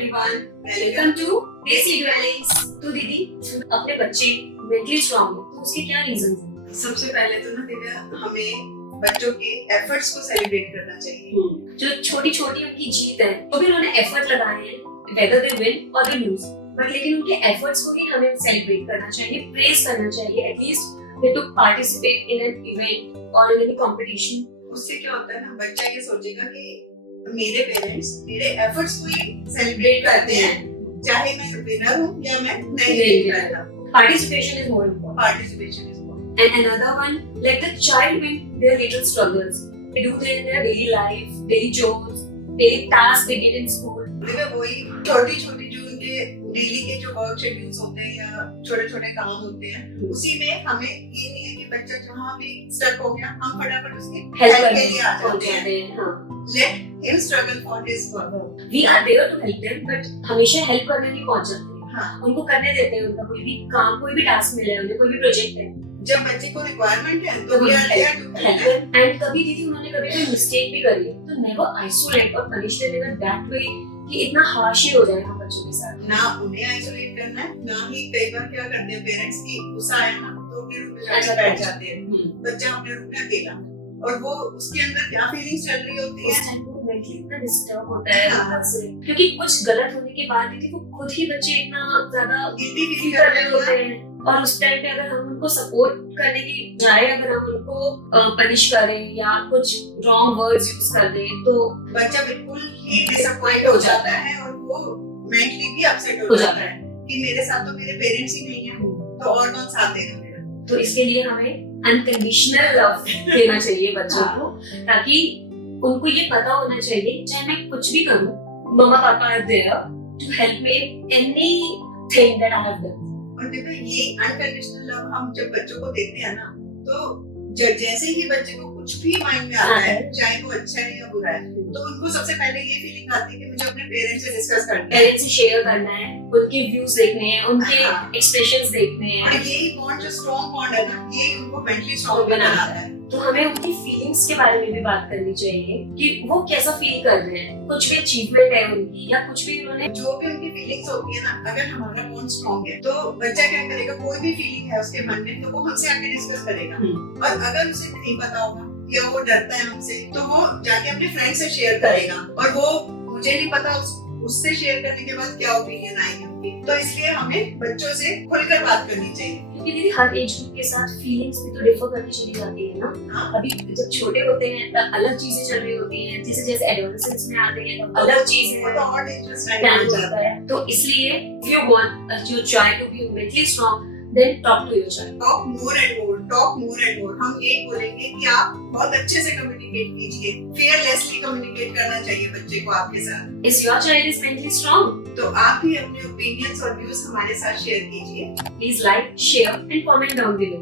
everyone, welcome to Desi Dwellings। तो दीदी अपने बच्चे मेंटली स्ट्रांग है तो उसके क्या रीजन हैं? सबसे पहले तो ना दिव्या हमें बच्चों के एफर्ट्स को सेलिब्रेट करना चाहिए। जो छोटी छोटी उनकी जीत है तो भी उन्होंने एफर्ट लगाए हैं, whether they win or they lose, but लेकिन उनके एफर्ट्स को भी हमें सेलिब्रेट करना चाहिए, प्रेज करना चाहिए। At least they took participate in an event or in any competition। उससे क्या होता है ना, बच्चा ये सोचेगा कि मेरे पेरेंट्स मेरे एफर्ट्स को ही सेलिब्रेट करते हैं, चाहे मैं विनर हूँ या मैं नहीं करता। Participation is more important। Participation is more. And another one, let the child win their little struggles. They do in their daily life, daily chores, daily tasks they did in school। Divya वही छोटी छोटी जो उनके daily के जो work schedules होते हैं या छोटे छोटे काम होते हैं, उसी में हमें ये नहीं है कि बच्चा जहाँ भी स्टक हो गया हम फटाफट उसके हेल्प के लिए आ जाते हैं। Let him struggle for his work। We are there to help them, but हमेशा हेल्प करने नहीं पहुंच जाते हैं। हाँ। उनको करने देते हैं, उनका कोई भी काम, कोई भी टास्क मिला है, उन्हें कोई भी प्रोजेक्ट है, जब बच्चे को रिक्वायरमेंट है तो we are there to help them। And कभी दीदी उन्होंने कभी कोई मिस्टेक भी करी तो नेवर आइसोलेट और punish them in that way कि इतना हार्श ही हो जाए हम बच्चों के साथ। ना उन्हें आइसोलेट करना है, ना ही कई बार क्या करते हैं पेरेंट्स की गुस्सा आया ना तो अपने रूम में जाके बैठ जाते हैं, बच्चा अपने रूम में अकेला और वो उसके अंदर क्या फीलिंग्स चल रही होती है, उस टाइम वो मेंटली इतना डिस्टर्ब होता है अंदर से, क्योंकि कुछ गलत होने के बाद भी वो खुद ही बच्चे इतना ज्यादा गिल्टी फील फील कर कर रहे रहे होते होते हैं। हैं। और उस टाइम पे अगर हम उनको सपोर्ट करने की बजाय अगर हम उनको पनिश करें या कुछ रॉन्ग वर्ड्स यूज कर दें तो बच्चा बिल्कुल ही डिसअपॉइंट हो जाता है और वो मेंटली भी अपसेट हो जाता है कि मेरे साथ तो मेरे पेरेंट्स ही नहीं है तो और कौन साथ देगा मेरा। तो इसके लिए हमें अनकंडीशनल लव देना चाहिए बच्चों को, ताकि उनको ये पता होना चाहिए चाहे मैं कुछ भी करूं, mamma papa are there to help me anything that I have done. और देखो ये अनकंडीशनल लव हम जब बच्चों को देते हैं ना तो जैसे ही बच्चे को कुछ भी माइंड में आता है, चाहे वो अच्छा है या बुरा है, तो उनको सबसे पहले ये फीलिंग आती है कि मुझे अपने पेरेंट्स से डिस्कस करना है, पेरेंट्स से शेयर करना है, उनके व्यूज देखने हैं, उनके एक्सप्रेशंस देखने हैं। और यही बॉन्ड जो स्ट्रॉन्ग बॉन्ड है ना, ये उनको मेंटली स्ट्रॉन्ग बनाता है। तो हमें उनकी फीलिंग्स के बारे में भी बात करनी चाहिए कि वो कैसा फील कर रहे हैं, कुछ भी अचीवमेंट है उनकी या कुछ भी उन्होंने, जो भी उनकी फीलिंग्स होती है ना, अगर हमारा बॉन्ड स्ट्रॉन्ग है तो बच्चा क्या करेगा, कोई भी फीलिंग है उसके मन में तो वो हमसे आके डिस्कस करेगा। और अगर उसे नहीं पता होगा या वो डरता है हमसे तो वो जाके अपने फ्रेंड से शेयर करेगा और वो मुझे नहीं पता उससे शेयर करने के बाद क्या ओपिनियन आएगी उनकी। तो इसलिए हमें बच्चों से खुलकर बात करनी चाहिए, क्योंकि दीदी हर एज ग्रुप के साथ फीलिंग्स भी तो डिफर करती चली जाती है ना। हाँ। अभी जब छोटे होते हैं तब अलग चीजें चल रही होती हैं, जैसे जैसे एडोलेसेंस में आते हैं तब अलग चीज वो है, तो और डेंजरस टाइम टाइम हो होता जाता है। है। तो इसलिए if you want your child to be mentally strong, then talk to your child। Talk more and more, talk more and more. हम यही बोलेंगे कि आप बहुत अच्छे से कम्युनिकेट कीजिए, fearlessly कम्युनिकेट करना चाहिए बच्चे को आपके साथ। Is your child is mentally strong? तो आप भी अपने ओपिनियंस और व्यूज हमारे साथ शेयर कीजिए। Please like, share and comment down below।